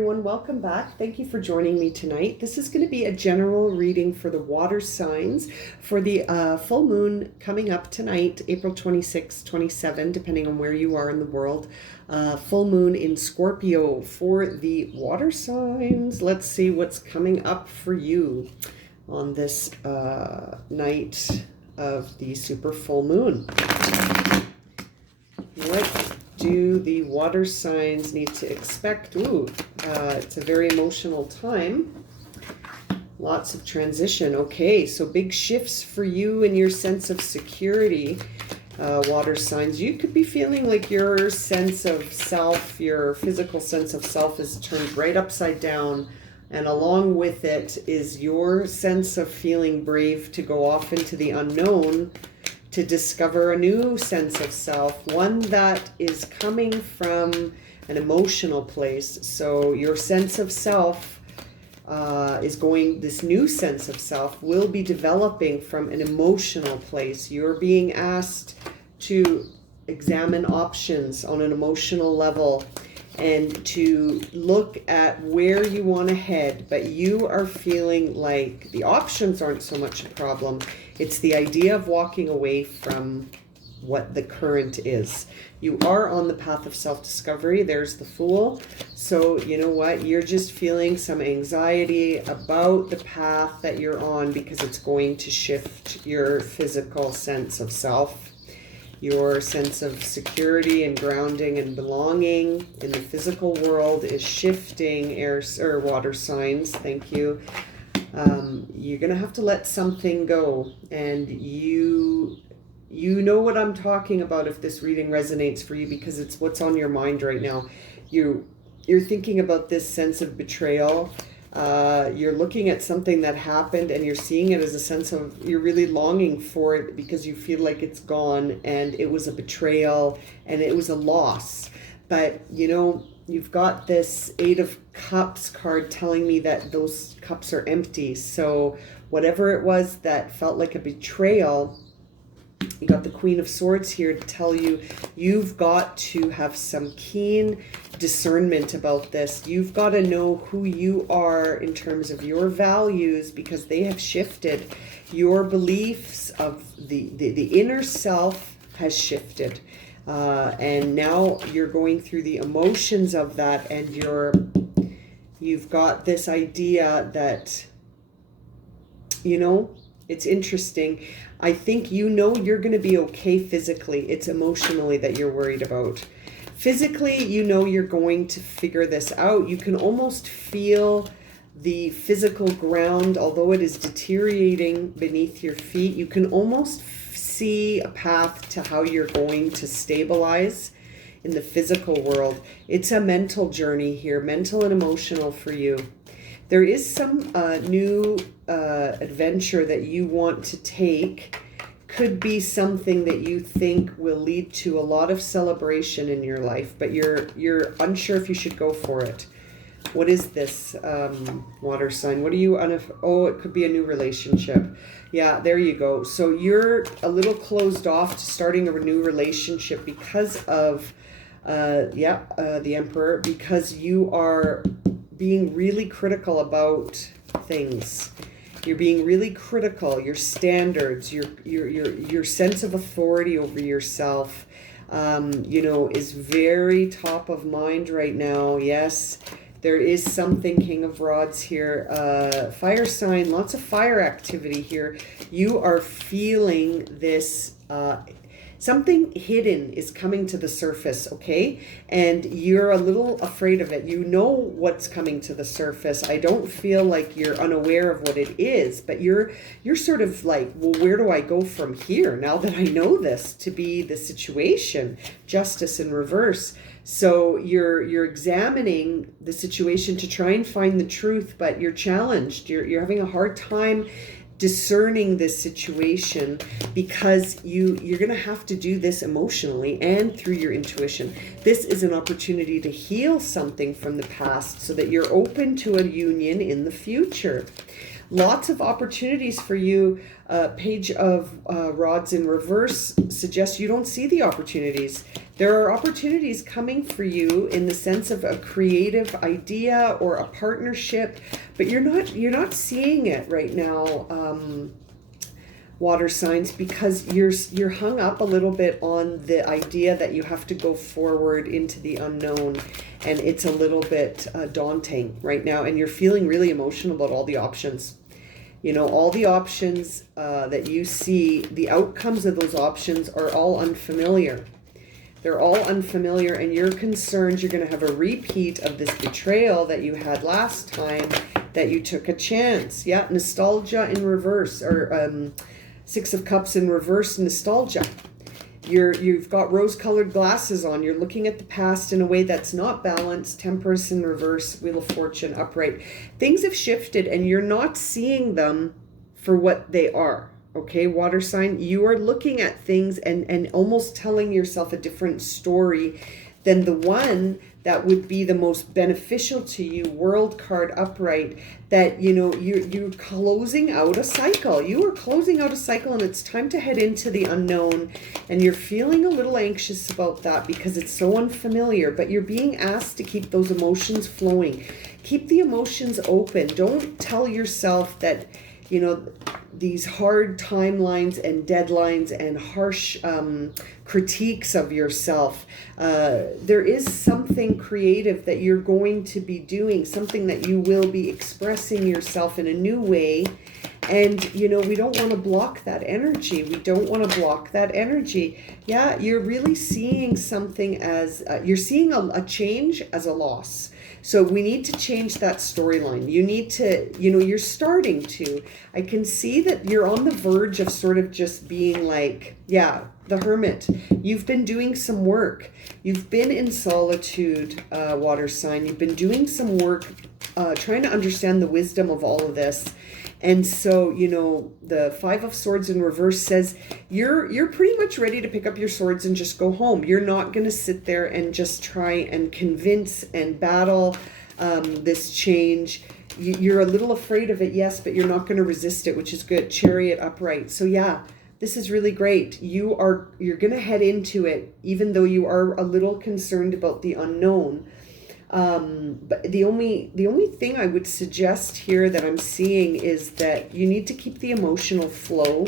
everyone, welcome back. Thank you for joining me tonight. This is going to be a general reading for the water signs for the full moon coming up tonight, April 26, 27, depending on where you are in the world. Full moon in Scorpio for the water signs. Let's see what's coming up for you on this night of the super full moon. What do the water signs need to expect? It's a very emotional time. Lots of transition. Okay, so big shifts for you in your sense of security, water signs. You could be feeling like your sense of self, your physical sense of self is turned right upside down. And along with it is your sense of feeling brave to go off into the unknown, to discover a new sense of self, one that is coming from an emotional place. So your sense of self this new sense of self will be developing from an emotional place. You're being asked to examine options on an emotional level and to look at where you want to head, but you are feeling like the options aren't so much a problem. It's the idea of walking away from what the current is. You are on the path of self-discovery. There's the Fool. So you know what? You're just feeling some anxiety about the path that you're on because it's going to shift your physical sense of self. Your sense of security and grounding and belonging in the physical world is shifting, water signs. Thank you. You're going to have to let something go, and you know what I'm talking about if this reading resonates for you, because it's what's on your mind right now. You're thinking about this sense of betrayal. You're looking at something that happened and you're seeing it as a sense of, you're really longing for it because you feel like it's gone and it was a betrayal and it was a loss. But you know, you've got this Eight of Cups card telling me that those cups are empty. So whatever it was that felt like a betrayal, you got the Queen of Swords here to tell you, you've got to have some keen discernment about this. You've got to know who you are in terms of your values, because they have shifted. Your beliefs of the inner self has shifted. And now you're going through the emotions of that, and you've got this idea that, you know, it's interesting. I think you know you're going to be okay physically. It's emotionally that you're worried about. Physically, you know you're going to figure this out. You can almost feel the physical ground, although it is deteriorating beneath your feet. You can almost see a path to how you're going to stabilize in the physical world. It's a mental journey here, mental and emotional for you. There is some new adventure that you want to take. Could be something that you think will lead to a lot of celebration in your life, but you're unsure if you should go for it. What is this, water sign? What are you it could be a new relationship. Yeah, there you go. So you're a little closed off to starting a new relationship because of the Emperor, because you are being really critical about things. You're being really critical. Your standards, your sense of authority over yourself, is very top of mind right now. Yes, there is something, King of Rods here, fire sign, lots of fire activity here. You are feeling this, something hidden is coming to the surface, okay? And you're a little afraid of it. You know what's coming to the surface. I don't feel like you're unaware of what it is, but you're sort of like, well, where do I go from here now that I know this to be the situation? Justice in reverse. So you're examining the situation to try and find the truth, but you're challenged. You're having a hard time discerning this situation, because you're going to have to do this emotionally and through your intuition. This is an opportunity to heal something from the past so that you're open to a union in the future. Lots of opportunities for you. Page of Rods in reverse suggests you don't see the opportunities. There are opportunities coming for you in the sense of a creative idea or a partnership, but you're not seeing it right now, water signs, because you're hung up a little bit on the idea that you have to go forward into the unknown, and it's a little bit daunting right now, and you're feeling really emotional about all the options. You know, all the options that you see, the outcomes of those options are all unfamiliar. They're all unfamiliar, and you're concerned you're going to have a repeat of this betrayal that you had last time, that you took a chance. Yeah, nostalgia in reverse, or Six of Cups in reverse, nostalgia. You've got rose-colored glasses on. You're looking at the past in a way that's not balanced. Temperance in reverse, Wheel of Fortune upright. Things have shifted, and you're not seeing them for what they are. Okay, water sign, you are looking at things and almost telling yourself a different story than the one that would be the most beneficial to you. World card upright, that, you know, you're closing out a cycle. You are closing out a cycle, and it's time to head into the unknown, and you're feeling a little anxious about that because it's so unfamiliar, but you're being asked to keep those emotions flowing. Keep the emotions open. Don't tell yourself that, you know, these hard timelines and deadlines and harsh critiques of yourself. There is something creative that you're going to be doing, something that you will be expressing yourself in a new way. And, you know, we don't want to block that energy. We don't want to block that energy. Yeah, you're really seeing something as, you're seeing a change as a loss. So we need to change that storyline. You need to, you know, you're starting to. I can see that you're on the verge of sort of just being like, yeah, the hermit. You've been doing some work. You've been in solitude, water sign. You've been doing some work, trying to understand the wisdom of all of this. And so, you know, the Five of Swords in reverse says you're pretty much ready to pick up your swords and just go home. You're not going to sit there and just try and convince and battle this change. You're a little afraid of it, yes, but you're not going to resist it, which is good. Chariot upright. So yeah, this is really great. You're going to head into it, even though you are a little concerned about the unknown. But the only thing I would suggest here that I'm seeing is that you need to keep the emotional flow.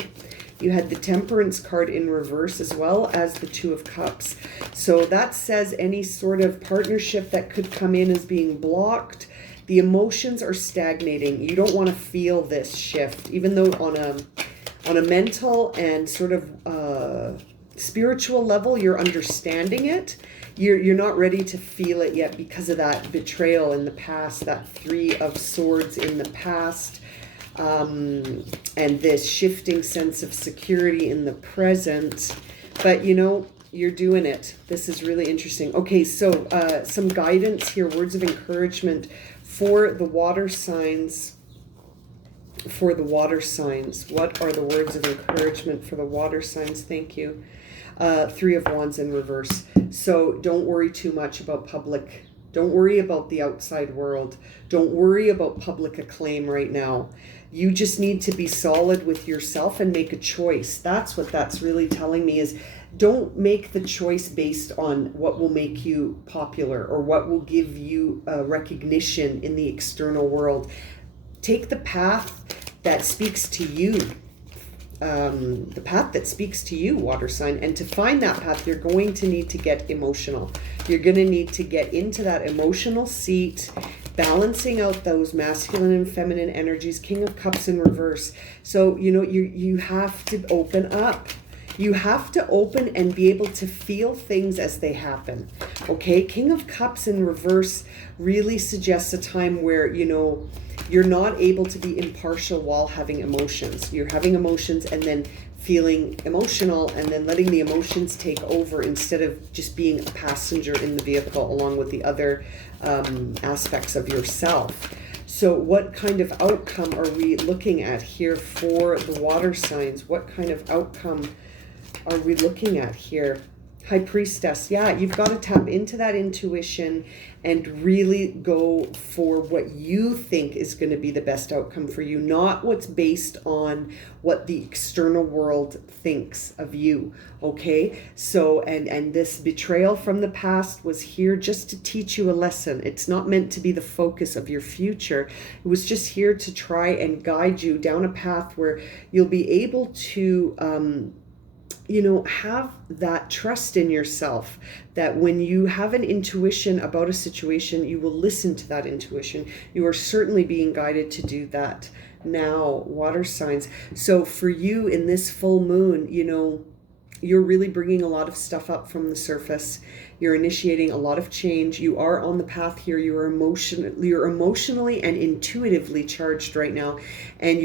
You had the Temperance card in reverse as well as the Two of Cups. So that says any sort of partnership that could come in as being blocked. The emotions are stagnating. You don't want to feel this shift, even though on a mental and sort of spiritual level, you're understanding it. You're not ready to feel it yet because of that betrayal in the past, that Three of Swords in the past, and this shifting sense of security in the present. But, you know, you're doing it. This is really interesting. Okay, so some guidance here, words of encouragement for the water signs. For the water signs, what are the words of encouragement for the water signs? Thank you. Three of Wands in reverse. So don't worry too much about public. Don't worry about the outside world. Don't worry about public acclaim right now. You just need to be solid with yourself and make a choice. That's what that's really telling me, is don't make the choice based on what will make you popular or what will give you recognition in the external world. Take the path that speaks to you. The path that speaks to you, water sign. And to find that path, you're going to need to get emotional. You're going to need to get into that emotional seat, balancing out those masculine and feminine energies. King of Cups in reverse. So, you know, you have to open up. You have to open and be able to feel things as they happen. Okay, King of Cups in reverse really suggests a time where, you know, you're not able to be impartial while having emotions. You're having emotions and then feeling emotional and then letting the emotions take over instead of just being a passenger in the vehicle along with the other aspects of yourself. So what kind of outcome are we looking at here for the water signs? What kind of outcome are we looking at here? High Priestess. Yeah, you've got to tap into that intuition and really go for what you think is going to be the best outcome for you, not what's based on what the external world thinks of you. Okay? So, and this betrayal from the past was here just to teach you a lesson. It's not meant to be the focus of your future. It was just here to try and guide you down a path where you'll be able to have that trust in yourself, that when you have an intuition about a situation, you will listen to that intuition. You are certainly being guided to do that now, water signs. So for you in this full moon, you're really bringing a lot of stuff up from the surface. You're initiating a lot of change. You are on the path here. You're emotionally and intuitively charged right now, and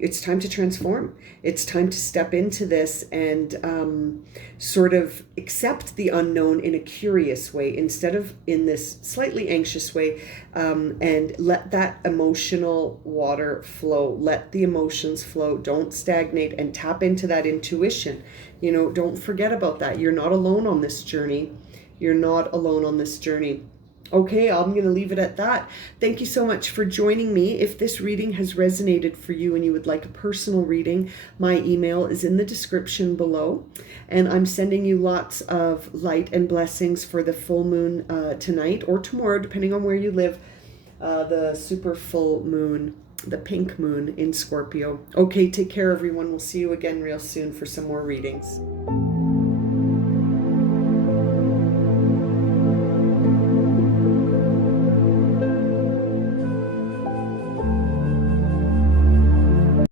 it's time to transform. It's time to step into this and sort of accept the unknown in a curious way instead of in this slightly anxious way, and let that emotional water flow. Let the emotions flow. Don't stagnate, and tap into that intuition. Don't forget about that. You're not alone on this journey. You're not alone on this journey. Okay, I'm going to leave it at that. Thank you so much for joining me. If this reading has resonated for you and you would like a personal reading, my email is in the description below. And I'm sending you lots of light and blessings for the full moon tonight or tomorrow, depending on where you live, the super full moon, the pink moon in Scorpio. Okay, take care, everyone. We'll see you again real soon for some more readings.